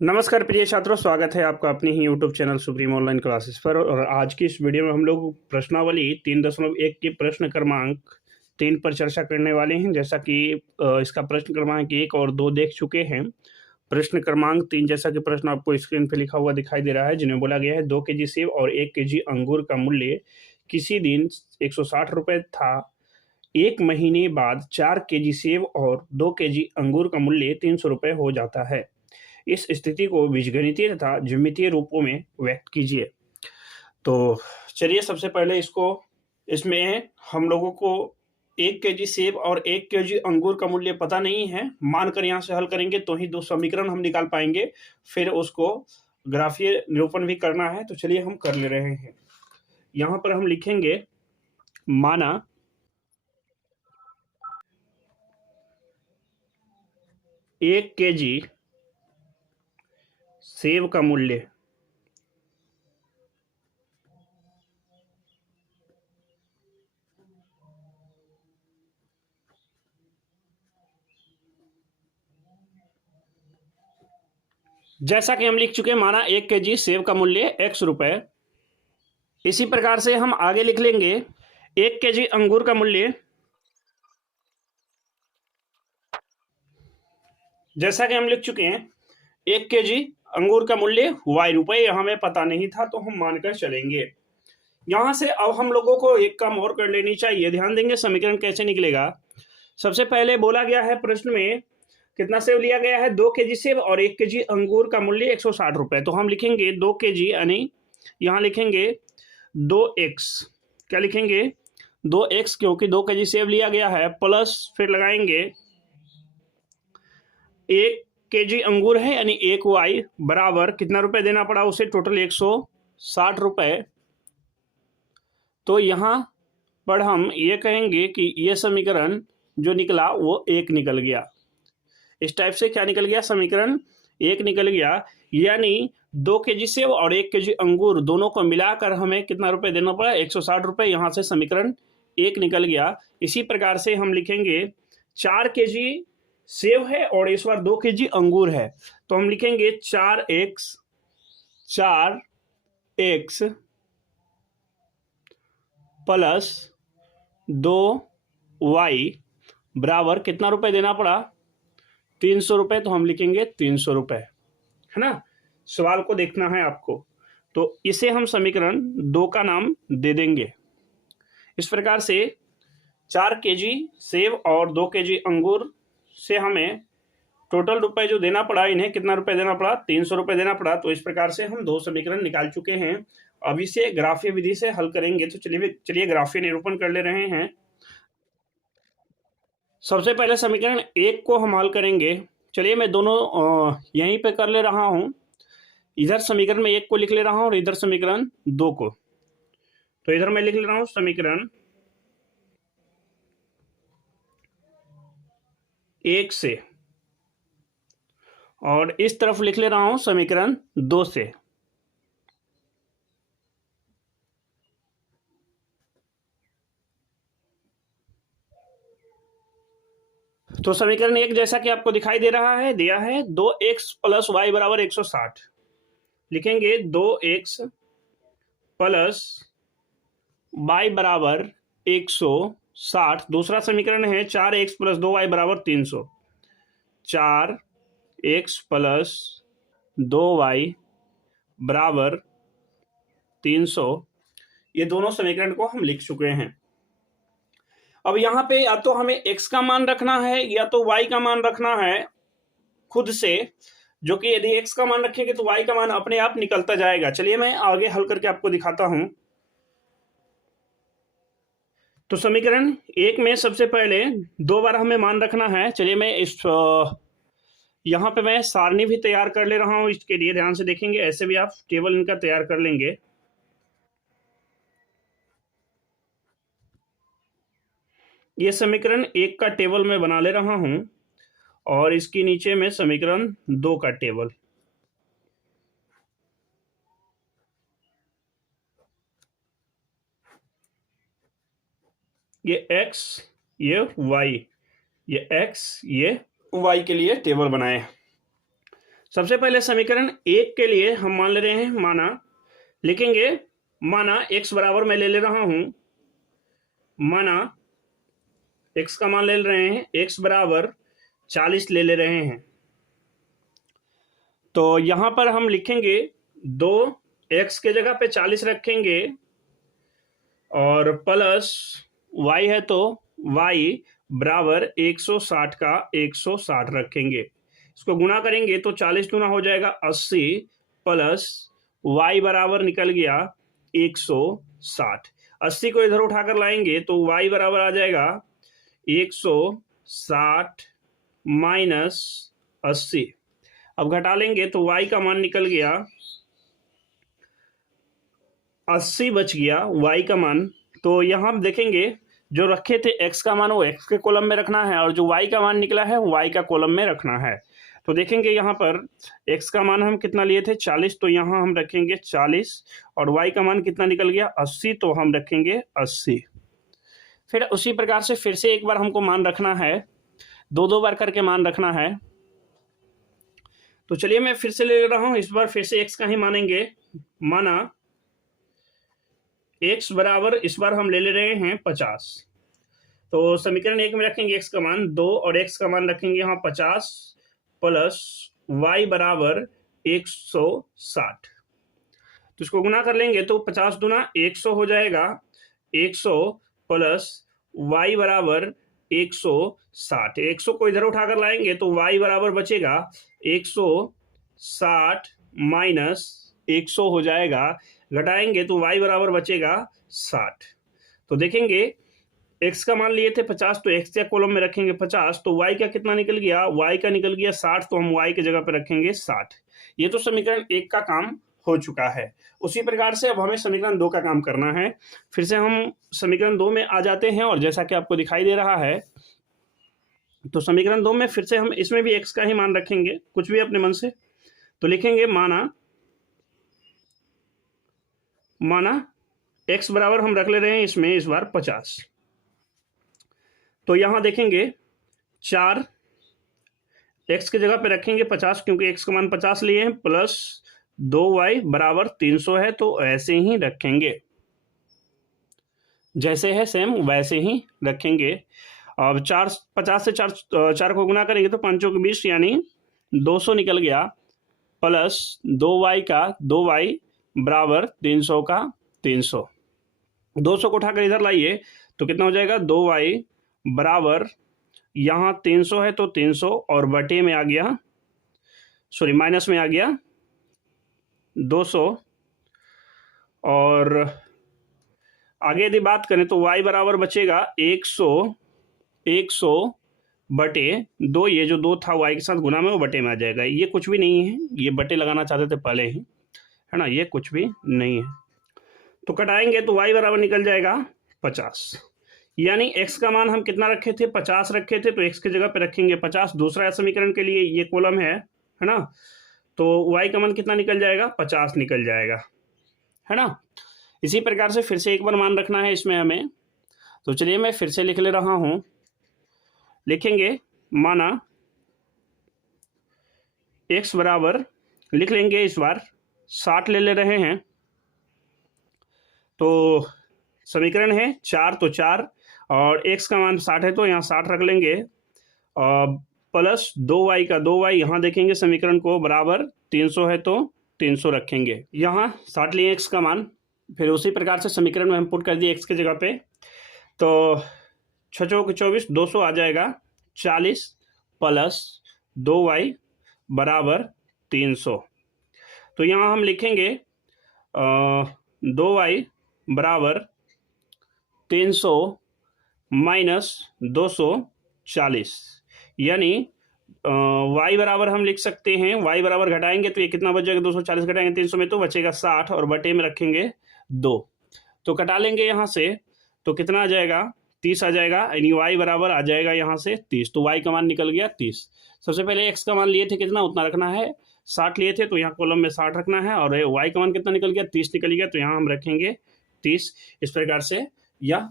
नमस्कार प्रिय छात्रों, स्वागत है आपका अपने ही YouTube channel Supreme Online Classes पर। और आज की इस वीडियो में हम लोग प्रश्नावली 3.1 की प्रश्न क्रमांक 3 पर चर्चा करने वाले हैं। जैसा कि इसका प्रश्न क्रमांक 1 और 2 देख चुके हैं। प्रश्न क्रमांक 3 जैसा कि प्रश्न आपको स्क्रीन पर लिखा हुआ दिखाई दे रहा है, जिन्हें बोला गया है 2 केजी सेब और 1 केजी अंगूर का मूल्य किसी दिन 160 रुपये था। 1 महीने बाद 4 केजी सेब और 2 केजी अंगूर का मूल्य 300 रुपये हो जाता है। इस स्थिति को बीजगणितीय तथा ज्यामितीय रूपों में व्यक्त कीजिए। तो चलिए सबसे पहले इसमें हम लोगों को 1 केजी सेब और 1 केजी अंगूर का मूल्य पता नहीं है। मानकर यहाँ से हल करेंगे तो ही दो समीकरण हम निकाल पाएंगे। फिर उसको ग्राफीय निरूपण भी करना है, तो चलिए हम कर ले रहे हैं। यहाँ पर हम लिखेंगे, माना 1 केजी सेब का मूल्य जैसा कि हम लिख चुके हैं, माना 1 केजी सेब का मूल्य x रुपए। इसी प्रकार से हम आगे लिख लेंगे 1 केजी अंगूर का मूल्य, जैसा कि हम लिख चुके हैं 1 केजी अंगूर का मूल्य y रुपए। हमें पता नहीं था तो हम मानकर चलेंगे। यहां से अब हम लोगों को एक काम और कर लेनी चाहिए। ध्यान देंगे समीकरण कैसे निकलेगा। सबसे पहले बोला गया है प्रश्न में कितना सेब लिया गया है, 2 केजी सेब और 1 केजी अंगूर का मूल्य 160 रुपए। तो हम लिखेंगे 2 केजी, यानी यहां लिखेंगे 2x। क्या लिखेंगे? 2x, क्योंकि 2 केजी सेब लिया गया है, प्लस फिर लगाएंगे 1 केजी अंगूर है यानी 1y बराबर कितना रुपए देना पड़ा उसे, टोटल 160 रुपए। तो यहां पर हम ये कहेंगे कि ये समीकरण जो निकला वो 1 निकल गया। इस टाइप से क्या निकल गया? समीकरण 1 निकल गया। यानी 2 केजी सेब और 1 केजी अंगूर दोनों को मिलाकर हमें कितना रुपए देना पड़ा? 160 रुपए। यहां से समीकरण 1 निकल गया। इसी प्रकार से हम लिखेंगे 4 केजी सेब है और इस बार 2 केजी अंगूर है, तो हम लिखेंगे 4x प्लस 2y बराबर कितना रुपए देना पड़ा? 300 रुपए। तो हम लिखेंगे 300 रुपए, है ना। सवाल को देखना है आपको, तो इसे हम समीकरण 2 का नाम दे देंगे। इस प्रकार से 4 केजी सेब और 2 केजी अंगूर से हमें टोटल रुपए जो देना पड़ा, इन्हें कितना रुपए देना पड़ा? 300 रुपए देना पड़ा। तो इस प्रकार से हम 2 समीकरण निकाल चुके हैं। अब इसे ग्राफीय विधि से हल करेंगे। तो चलिए ग्राफीय निरूपण कर ले रहे हैं। सबसे पहले समीकरण 1 को हम हल करेंगे। चलिए मैं दोनों यहीं पे कर ले रहा हूं। इधर समीकरण में 1 को लिख ले रहा हूं और इधर समीकरण 2 को। तो इधर मैं लिख ले रहा हूं समीकरण 1 से, और इस तरफ लिख ले रहा हूं समीकरण 2 से। तो समीकरण 1 जैसा कि आपको दिखाई दे रहा है, दिया है 2x प्लस वाई बराबर 160। लिखेंगे 2x प्लस वाई बराबर 160। दूसरा समीकरण है 4x प्लस 2y बराबर 300। 4x प्लस 2y बराबर 300। ये दोनों समीकरण को हम लिख चुके हैं। अब यहां पे या तो हमें x का मान रखना है या तो y का मान रखना है खुद से, जो कि यदि x का मान रखेंगे तो y का मान अपने आप निकलता जाएगा। चलिए मैं आगे हल करके आपको दिखाता हूं। तो समीकरण 1 में सबसे पहले 2 बार हमें मान रखना है। चलिए मैं यहां पे मैं सारणी भी तैयार कर ले रहा हूं। इसके लिए ध्यान से देखेंगे, ऐसे भी आप टेबल इनका तैयार कर लेंगे। ये समीकरण 1 का टेबल मैं बना ले रहा हूं और इसके नीचे में समीकरण 2 का टेबल। ये x, ये y, ये x, ये y के लिए टेबल बनाए। सबसे पहले समीकरण 1 के लिए हम मान ले रहे हैं, माना x बराबर मैं ले रहा हूं, माना x का मान ले रहे हैं, x बराबर 40 ले रहे हैं। तो यहां पर हम लिखेंगे 2x के जगह पे 40 रखेंगे और प्लस y है तो y बराबर 160 का 160 रखेंगे। इसको गुणा करेंगे तो 40 गुना हो जाएगा 80 प्लस y बराबर निकल गया 160। 80 को इधर उठाकर लाएंगे तो y बराबर आ जाएगा 160 माइनस 80। अब घटा लेंगे तो y का मान निकल गया 80 बच गया y का मान। तो यहां हम देखेंगे जो रखे थे x का मान वो x के कॉलम में रखना है और जो y का मान निकला है y का कॉलम में रखना है। तो देखेंगे यहाँ पर x का मान हम कितना लिए थे 40, तो यहाँ हम रखेंगे 40 और y का मान कितना निकल गया 80, तो हम रखेंगे 80। फिर उसी प्रकार से फिर से एक बार हमको मान रखना है, दो बार करके मान रखना है। तो चलिए मैं फिर से ले रहा हूं, इस बार फिर से x का ही मानेंगे। माना x बराबर इस बार हम ले रहे हैं 50। तो समीकरण 1 में रखेंगे x का मान 2 और x का मान रखेंगे यहाँ 50 प्लस y बराबर 160। तो इसको गुना कर लेंगे तो 50 दूना 100 हो जाएगा, 100 प्लस y बराबर 160। 100 को इधर उठाकर लाएंगे तो y बराबर बचेगा 160 माइनस 100 हो जाएगा, घटाएंगे तो y बराबर बचेगा 60। तो देखेंगे x का मान लिए थे 50, तो x के कॉलम में रखेंगे 50, तो y का कितना निकल गया, y का निकल गया 60, तो हम y की जगह पर रखेंगे 60। ये तो समीकरण 1 का काम हो चुका है। उसी प्रकार से अब हमें समीकरण 2 का काम करना है। फिर से हम समीकरण 2 में आ जाते हैं और जैसा कि आपको दिखाई दे रहा है, तो समीकरण 2 में फिर से हम इसमें भी x का ही मान रखेंगे, कुछ भी अपने मन से। तो लिखेंगे माना x बराबर हम रख ले रहे हैं इसमें इस बार 50। तो यहां देखेंगे 4 x की जगह पे रखेंगे 50 क्योंकि x का मान 50 लिए हैं, प्लस 2y बराबर 300 है, तो ऐसे ही रखेंगे, जैसे है सेम वैसे ही रखेंगे। अब 50 से 4 को गुना करेंगे तो 5 के 20 यानी 200 निकल गया, प्लस 2y का 2y बराबर 300 का 300। 200 को उठाकर इधर लाइए तो कितना हो जाएगा, 2y बराबर यहाँ 300 है तो 300 और बटे में आ गया, सॉरी माइनस में आ गया 200। और आगे यदि बात करें तो y बराबर बचेगा 100 बटे 2। ये जो 2 था y के साथ गुना में वो बटे में आ जाएगा। ये कुछ भी नहीं है, ये बटे लगाना चाहते थे पहले ही, है ना, ये कुछ भी नहीं है। तो कटाएंगे तो y बराबर निकल जाएगा 50। यानी x का मान हम कितना रखे थे, 50 रखे थे, तो x की जगह पे रखेंगे 50। दूसरा समीकरण के लिए ये कॉलम है ना, तो y का मान कितना निकल जाएगा, 50 निकल जाएगा, है ना। इसी प्रकार से फिर से एक बार मान रखना है इसमें हमें। तो चलिए मैं फिर से लिख ले रहा हूं, लिखेंगे माना x बराबर लिख लेंगे इस बार 60 ले रहे हैं। तो समीकरण है 4, तो 4 और x का मान 60 है तो यहाँ 60 रख लेंगे, प्लस 2y का 2y, यहाँ देखेंगे समीकरण को बराबर 300 है तो 300 रखेंगे, यहाँ 60 लिए x का मान। फिर उसी प्रकार से समीकरण में हम पुट कर दिए x की जगह पे, तो 6 चौके 24, 200 आ जाएगा 40 प्लस 2y बराबर 300। तो यहाँ हम लिखेंगे 2y बराबर 300 माइनस 240, यानी y बराबर हम लिख सकते हैं, y बराबर घटाएंगे तो ये कितना बच जाएगा, 240 घटाएंगे 300 में तो बचेगा 60 और बटे में रखेंगे 2। तो कटा लेंगे यहाँ से तो कितना आ जाएगा, 30 आ जाएगा, यानी y बराबर आ जाएगा यहाँ से 30। तो y का मान निकल गया 30। सबसे पहले x का मान लिए थे कितना, उतना रखना है, 60 लिए थे तो यहाँ कॉलम में 60 रखना है, और y का मान कितना निकल गया, 30 निकल गया, तो यहाँ हम रखेंगे 30। इस प्रकार से यह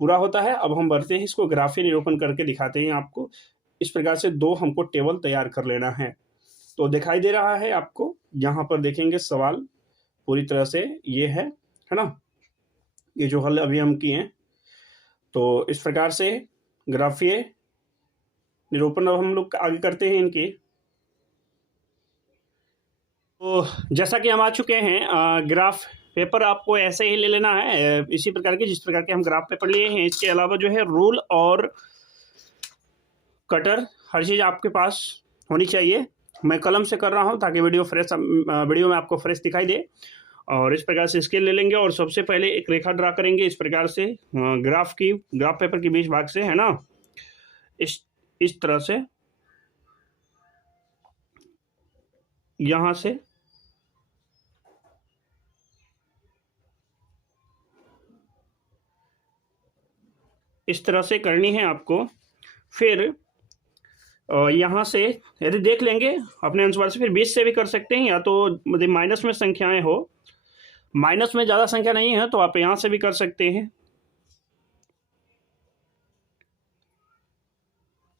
पूरा होता है। अब हम बढ़ते हैं, इसको ग्राफीय निरूपण करके दिखाते हैं आपको। इस प्रकार से 2 हमको टेबल तैयार कर लेना है। तो दिखाई दे रहा है आपको, यहाँ पर देखेंगे सवाल पूरी तरह से ये है ना, ये जो हल अभी हम किए हैं। तो इस प्रकार से ग्राफीय निरूपण अब हम लोग आगे करते हैं इनकी। तो जैसा कि हम आ चुके हैं, ग्राफ पेपर आपको ऐसे ही ले लेना है, इसी प्रकार के जिस प्रकार के हम ग्राफ पेपर लिए हैं। इसके अलावा जो है रूल और कटर हर चीज़ आपके पास होनी चाहिए। मैं कलम से कर रहा हूं ताकि वीडियो में आपको फ्रेश दिखाई दे। और इस प्रकार से स्केल ले लेंगे और सबसे पहले एक रेखा ड्रा करेंगे इस प्रकार से, ग्राफ पेपर के बीच भाग से, है ना, इस तरह से, यहां से इस तरह से करनी है आपको। फिर यहाँ से यदि देख लेंगे अपने अनुसार से, फिर 20 से भी कर सकते हैं, या तो मतलब माइनस में संख्याएं हो, माइनस में ज़्यादा संख्या नहीं है तो आप यहाँ से भी कर सकते हैं।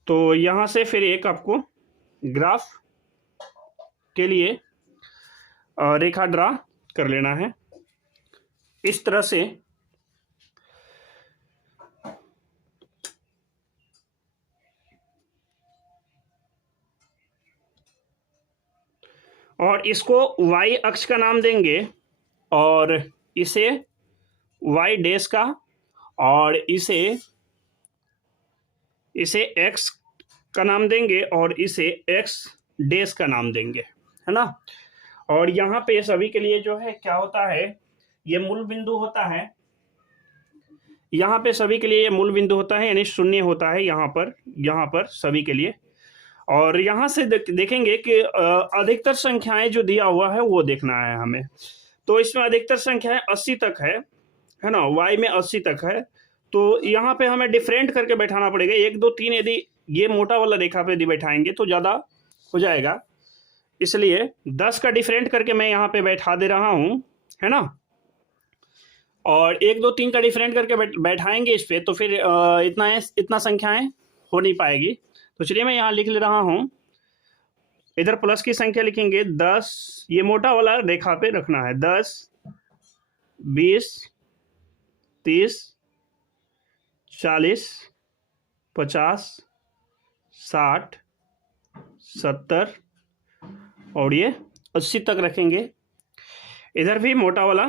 तो यहाँ से फिर एक आपको ग्राफ के लिए रेखा ड्रा कर लेना है इस तरह से। और इसको y अक्ष का नाम देंगे और इसे y डैश का, और इसे x का नाम देंगे और इसे x डैश का नाम देंगे, है ना। और यहाँ पे सभी के लिए जो है क्या होता है, ये मूल बिंदु होता है। यहाँ पे सभी के लिए ये मूल बिंदु होता है, यानी शून्य होता है यहाँ पर सभी के लिए। और यहाँ से देखेंगे कि अधिकतर संख्याएं जो दिया हुआ है वो देखना है हमें। तो इसमें अधिकतर संख्याएं 80 तक है ना, y में 80 तक है। तो यहाँ पे हमें डिफरेंट करके बैठाना पड़ेगा, 1 2 3 यदि ये मोटा वाला रेखा पे यदि बैठाएंगे तो ज़्यादा हो जाएगा, इसलिए 10 का डिफरेंट करके मैं यहाँ पे बैठा दे रहा हूँ, है ना। और 1 2 3 का डिफरेंट करके बैठाएंगे इस पे, तो फिर इतना संख्याएं हो नहीं पाएगी। तो चलिए मैं यहाँ लिख ले रहा हूँ, इधर प्लस की संख्या लिखेंगे 10, ये मोटा वाला रेखा पे रखना है, 10 20 30 40 50 60 70 और ये 80 तक रखेंगे। इधर भी मोटा वाला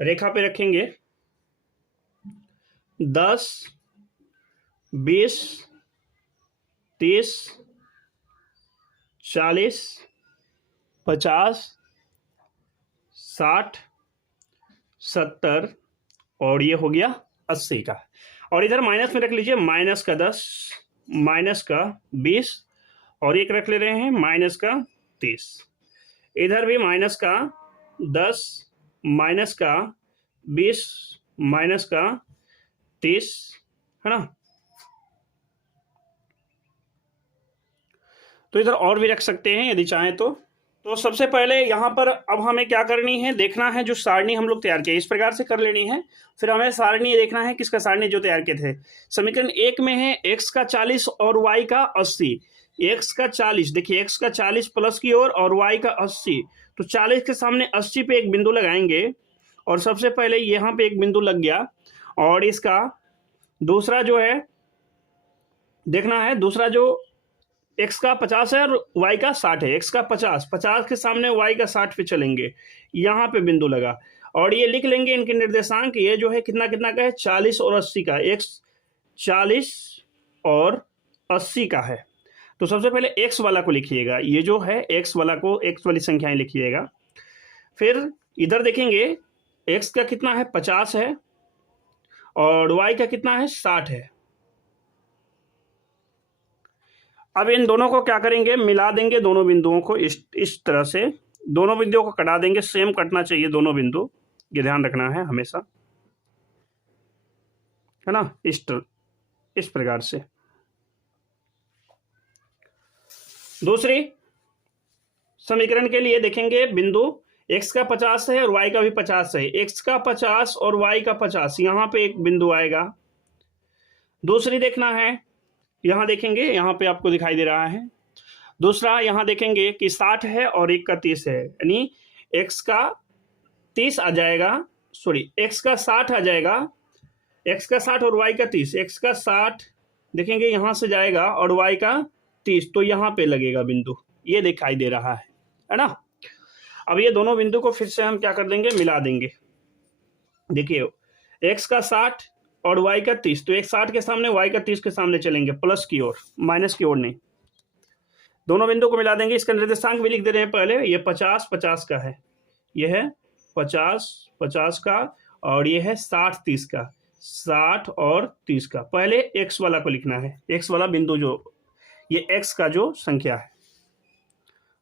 रेखा पे रखेंगे, 10 20 30 40 50 60 70 और ये हो गया 80 का। और इधर माइनस में रख लीजिए, माइनस का 10 माइनस का 20 और एक रख ले रहे हैं माइनस का 30। इधर भी माइनस का 10 माइनस का 20 माइनस का 30, है ना। तो इधर और भी रख सकते हैं यदि चाहें तो सबसे पहले यहाँ पर अब हमें क्या करनी है, देखना है जो सारणी हम लोग तैयार किए इस प्रकार से कर लेनी है। फिर हमें सारणी देखना है, किसका सारणी जो तैयार किए थे। समीकरण 1 में है x का 40 और y का 80। x का 40, देखिए x का 40 प्लस की ओर और y का 80, तो 40 के सामने 80 पे एक बिंदु लगाएंगे और सबसे पहले यहाँ पे एक बिंदु लग गया। और इसका दूसरा जो है देखना है, दूसरा जो x का 50 है और y का 60 है, x का 50 के सामने y का 60 पे चलेंगे, यहाँ पे बिंदु लगा। और ये लिख लेंगे इनके निर्देशांक, ये जो है कितना कितना का है, 40 और 80 का, x 40 और 80 का है। तो सबसे पहले x वाला को लिखिएगा, ये जो है x वाला को, x वाली संख्याएं लिखिएगा। फिर इधर देखेंगे x का कितना है, 50 है और y का कितना है, 60 है। अब इन दोनों को क्या करेंगे, मिला देंगे दोनों बिंदुओं को इस तरह से, दोनों बिंदुओं को कटा देंगे, सेम कटना चाहिए दोनों बिंदु, ये ध्यान रखना है हमेशा, है ना, इस प्रकार से। दूसरी समीकरण के लिए देखेंगे, बिंदु x का 50 है और y का भी 50 है, x का 50 और y का 50, यहाँ पे एक बिंदु आएगा। दूसरी देखना है, यहाँ देखेंगे, यहाँ पे आपको दिखाई दे रहा है, दूसरा यहाँ देखेंगे कि 60 है और 1 का 30 है, यानी x का 30 आ जाएगा, सॉरी x का 60 आ जाएगा, x का 60 और y का 30, x का 60 देखेंगे यहाँ से जाएगा और y का 30, तो यहाँ पे लगेगा बिंदु, ये दिखाई दे रहा है ना। अब ये दोनों बिंदु को फिर से हम क्या कर देंगे, मिला देंगे। देखिए x का 60 और y का 30, तो x 60 के सामने y का 30 के सामने चलेंगे, प्लस की ओर, माइनस की ओर नहीं। दोनों बिंदु को मिला देंगे। इसका निर्देशांक भी लिख दे रहे हैं पहले, ये 50 50 का है, ये है 50 50 का, और ये है 60 30 का, 60 और 30 का। पहले x वाला को लिखना है, x वाला बिंदु जो ये x का जो संख्या है,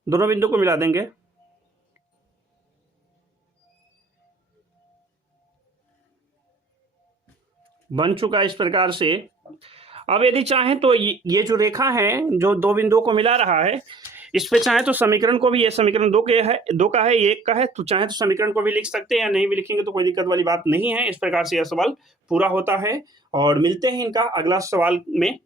दोनों बिंदु को मिला देंगे। बन चुका है इस प्रकार से। अब यदि चाहें तो ये जो रेखा है जो दो बिंदुओं को मिला रहा है, इस पे चाहे तो समीकरण को भी, ये समीकरण दो का है, ये 1 का है, तो चाहे तो समीकरण को भी लिख सकते हैं, या नहीं भी लिखेंगे तो कोई दिक्कत वाली बात नहीं है। इस प्रकार से यह सवाल पूरा होता है और मिलते हैं इनका अगला सवाल में।